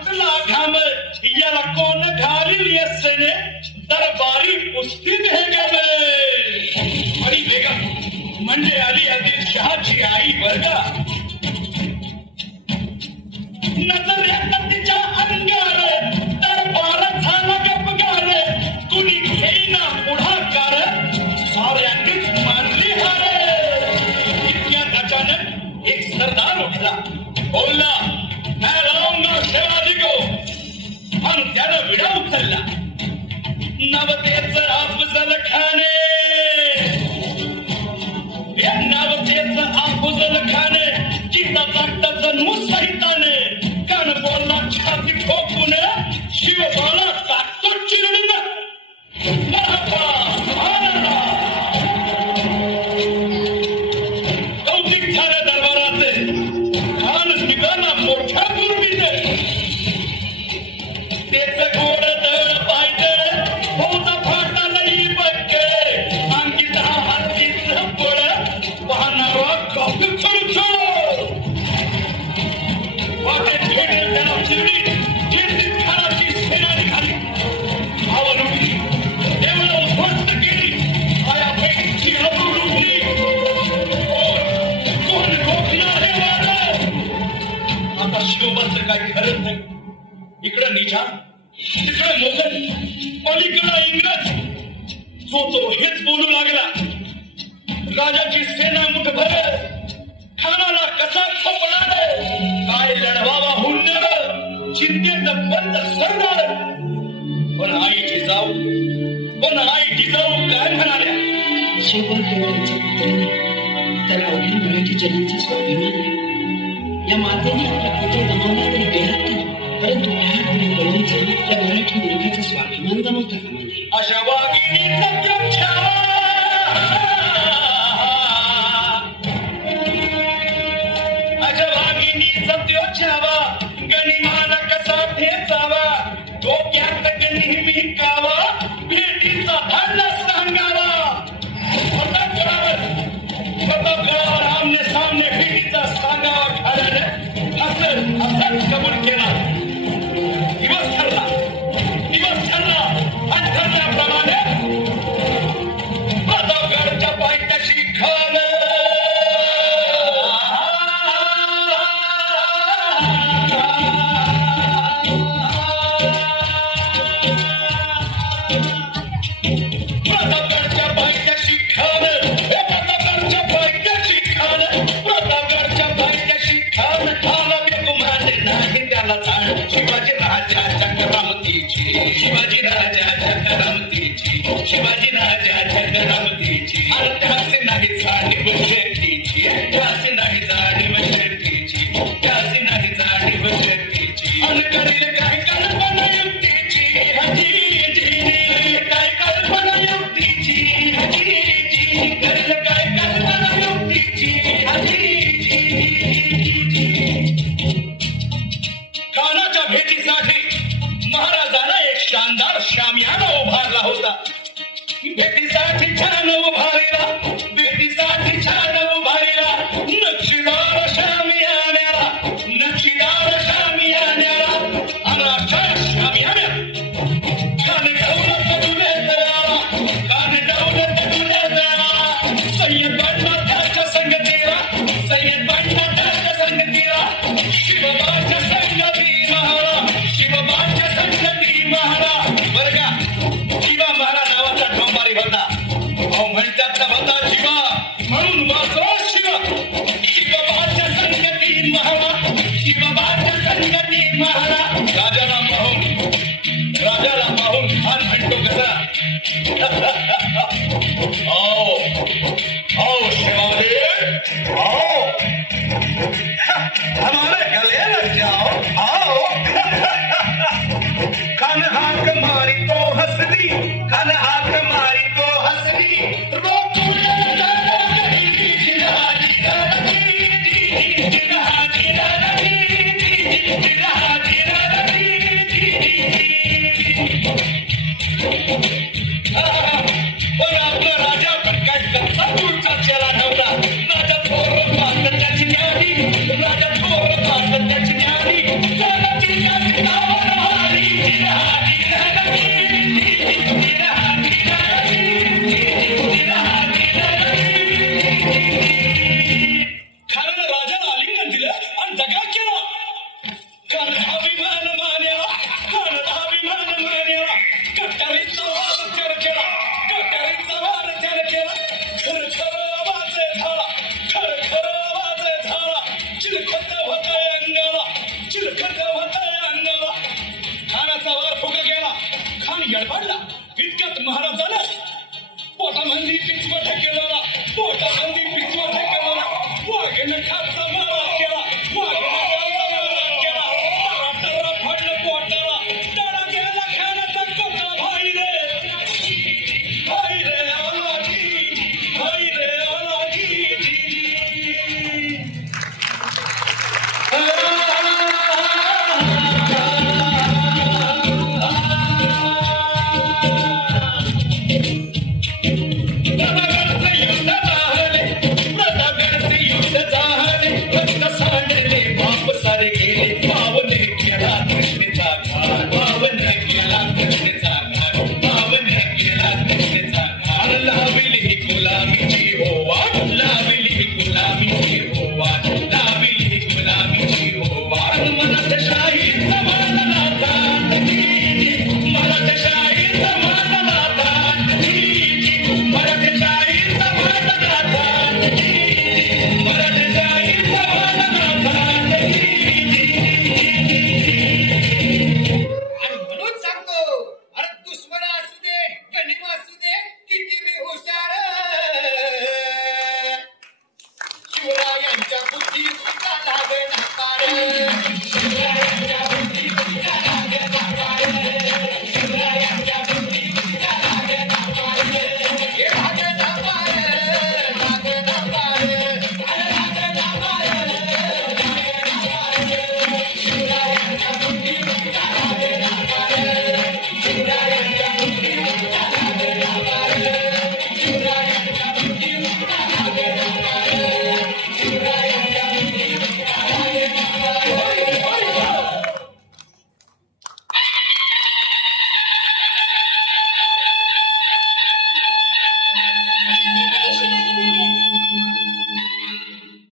फुटला घाम याला कोण घालील येसने दरबारी कुस्तीत हे गेले बडी बेगम म्हणजे आली आदिल शहाची आई वर्गा नजरेत तिच्या अंगार दरबार झाला गपगार कुणी घेईना पुढाकार साऱ्यांनीच मानली हार इतक्यात अचानक एक सरदार उठला बोलला मैं लाऊंगा शिवाजी को आणि त्यानं विडा उचलला नवतेचं अफजल खाने या नवतेचं अफजल खाने चिता जागताचं मुसहिताने कान बोलला छाती ठोकून शिवबाला टाकतो चिरडीनं कौतिक झालं दरबाराचे खान निघाला मोठ्या पूर्वीने त्याचं गोड दळ पाहिजे होता फाटा नाही बघे अंकित हातीचं पोळ पाहणारा कौतुक चढ वाटे खेळ त्याला चिरडी चिरडीत खानाची सेना निघाली आवा लुटली देवळं उद्ध्वस्त केली आयापैकीची अब्रू लुटली कोण रोखणार हे वादळ आता शिवबाचं काही खरंच नाही इकडं निजाम तिकडं मोगल पलीकडं इंग्रज जो तो हेच बोलू लागला राजाची सेना मुठभर खानाला कसा खोपणार काय लढवावा हुंडर चिंतेत बंद सरदार पण आईची जाऊ काय म्हणाल्या शिवबा केवळांचा पुत्र त्याला अवघ्या मराठी जमीनचा स्वाभिमान आहे या मातेने आपला पुत्र गमावला तरी बेहत्तर परंतु लहानपणी वळून जाऊन त्या मराठी मुलगाचा स्वाभिमान गमावता कामा नये अशा वाघिणीचा प्रच्छावा छावा गणिमान कसा ठेचावा डोक्यात नेहमी कावा भेटीचा धन सांगावा होता कळावर आमने सामने भेटीचा सांगावा खरं असं कबूल केला दिवस ठरला आणि ठरल्याप्रमाणे प्रतापगडच्या पायथ्याशी खान शिवाजी राजाच्या करामतीची त्याचे नाही जाणीव शेतीची त्याचे नाही जाणीव शेतीची त्याचे नाही जाणीव शेतीची आणि करील काय कल्पना युक्तीची काय कल्पना युक्तीची करील काय कल्पना युक्तीची खानाच्या भेटीसाठी महाराजांना एक शानदार शामियाना उभारला होता भेटीसाठी छान उभारला नक्षीदार शामियान्याला आणि अशा शामियान्यात कान डौलत तुले द्यावा सय्यद बांडा त्याच्या संगतीला शिवबाच्या संगती महारा बरं का शिवा महारा नावाचा ठोंबारी होता म्हणतात पोटामंदी पिचवट केलेला पोटामंदी